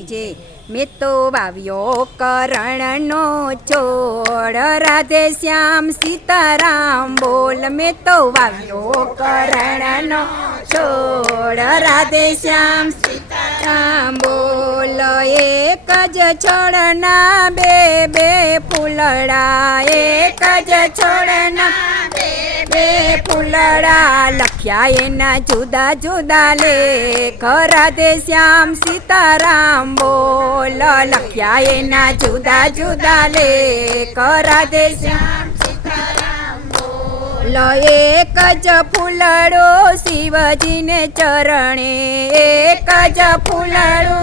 જે મેં તો વાવ્યો કરણનો છોડ રાધે શ્યામ સીતારામ બોલ મેં તો વાવ્યો કરણનો છોડ રાધે શ્યામ સીતારામ બોલ એક જ છોડના બે બે ફૂલડા એક જ છોડના બે ફૂલડા લખ્યા એના જુદા જુદા લે રાધે શ્યામ સીતારામ બોલ લખ્યા એના જુદા જુદા લે રાધે શ્યામ લો એક જ ફૂલડો શિવજીને ચરણે. એક જ ફૂલડો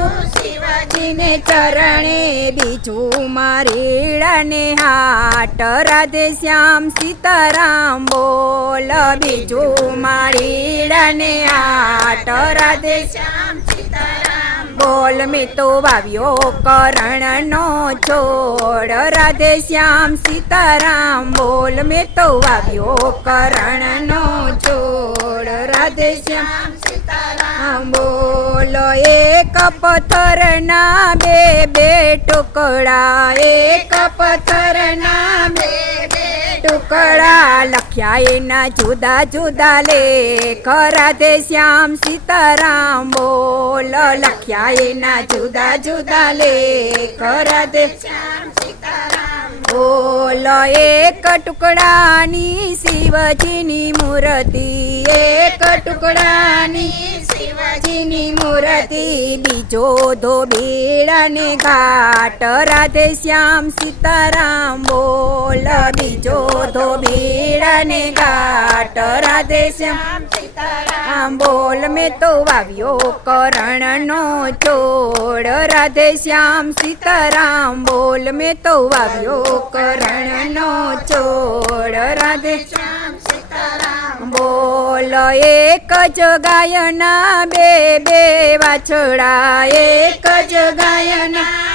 શિવજીને ચરણે બીજું મારીડને હાટ રાધે શ્યામ સીતારામ બોલ. બીજું મારીડને હાટ રાધે શ્યામ સીતારામ બોલ. મેં તો વાવ્યો કરણનો છોડ. રાધે શ્યામ સીતારામ બોલ. મેં તો વાવ્યો કરણનો છોડ. રાધે શ્યામ સીતારામ બોલો. એક પથ્થરના બે બે ટુકડા એક પથ્થરના બે બે ટુકડા લખ્યા એના જુદા જુદા લેખ રાધે શ્યામ સીતારામ બોલ લખ્યા એના જુદા જુદા લેખ રાધે શ્યામ સીતારામ બોલ એક ટુકડાની શિવજીની મૂર્તિ એક ટુકડાની શિવજીની મૂર્તિ બીજો ધોબીડાને ઘાટ રાધે શ્યામ સીતારામ બોલ બીજો ધોબીડાને ઘાટ રાધે શ્યામ સીતારામ બોલ મેં તો વાવ્યો કરણનો છોડ રાધે શ્યામ સીતારામ બોલ મેં તો વાવ્યો કરણનો છોડ રાધે શ્યામ સીતારામ બોલ એક જ ગાયના બે બે વાછડા એક જ ગાયના બે બે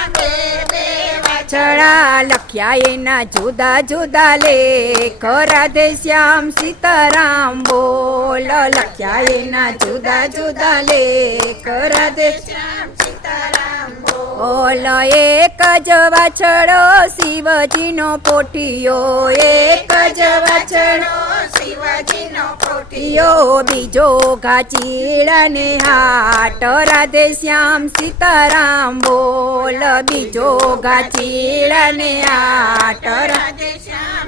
વાછડા લખ્યા એના જુદા જુદા લેખ. રાધે શ્યામ સીતારામ બોલ. લખ્યા એના જુદા જુદા લેખ. રાધે શ્યામ બોલ એક જ વાછડો શિવજીનો પોઠિયો. એક જ વાછડો શિવજીનો પોઠિયો. બીજો ઘાચીડાને હાટ રાધે શ્યામ સીતારામ બોલ. બીજો ઘાચીડાને હાટ રાધે શ્યામ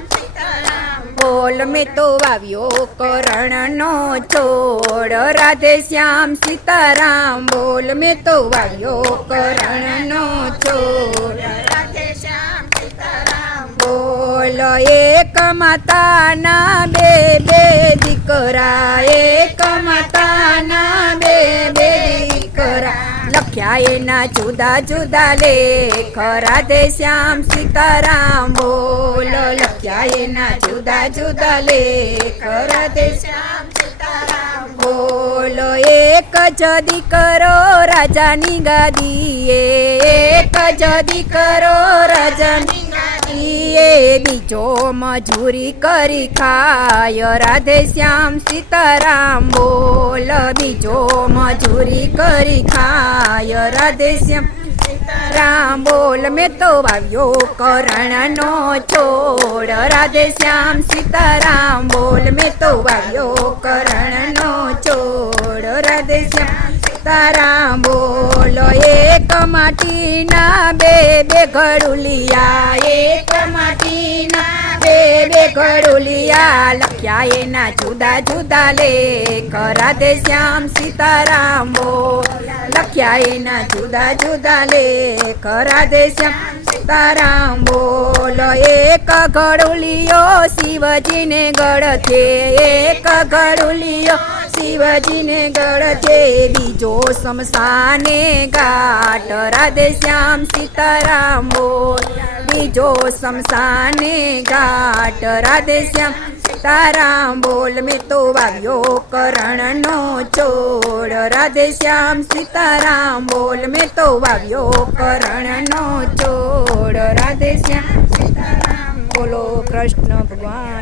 બોલ મેં તો વાવ્યો કરણનો છોડ. રાધે શ્યામ સીતારામ, બોલ મેં તો વાવ્યો કરણનો છોડ. રાધે શ્યામ સીતારામ, બોલ એક માતાના બે બે દીકરા. એક માતાના લખ્યા એના જુદા જુદા લેખ રાધે શ્યામ સીતારામ બોલ લખ્યા એના જુદા જુદા લેખ રાધે શ્યામ સીતારામ બોલો એક જ દીકરો રાજાની ગાદીએ એક જ દીકરો રાજાની ગાદીએ બીજો મજૂરી કરી ખાય. રાધે શ્યામ સીતારામ બોલ, બીજો મજૂરી કરી ખાય. રાધે શ્યામ રામ બોલ, મેં તો વાવ્યો કરણનો છોડ. રાધે શ્યામ સીતારામ બોલ, મેં તો વાવ્યો કરણનો છોડ. રાધે શ્યામ સીતારામ બોલો, એક માટીના બે બે ઘડુલિયા, એક માટીના બે બે ઘડુલિયા, લખ્યા એના જુદા જુદા લે રાધે શ્યામ સીતારામ લખ્યા એના જુદા જુદા લે રાધે શ્યામ સીતારામ બોલો, એક ઘડુલિયો શિવજીને ગળ છે એક ઘડુલિયો શિવજીને ગળ છે બીજો શમશાને ઘાટ રાધે શ્યામ સીતારામ બોલ બીજો શમશાને ઘાટ રાધે શ્યામ સીતારામ બોલ મેં તો વાવ્યો કરણનો છોડ રાધે શ્યામ સીતારામ બોલ મેં તો વાવ્યો કરણનો છોડ રાધે શ્યામ સીતારામ બોલો કૃષ્ણ ભગવાન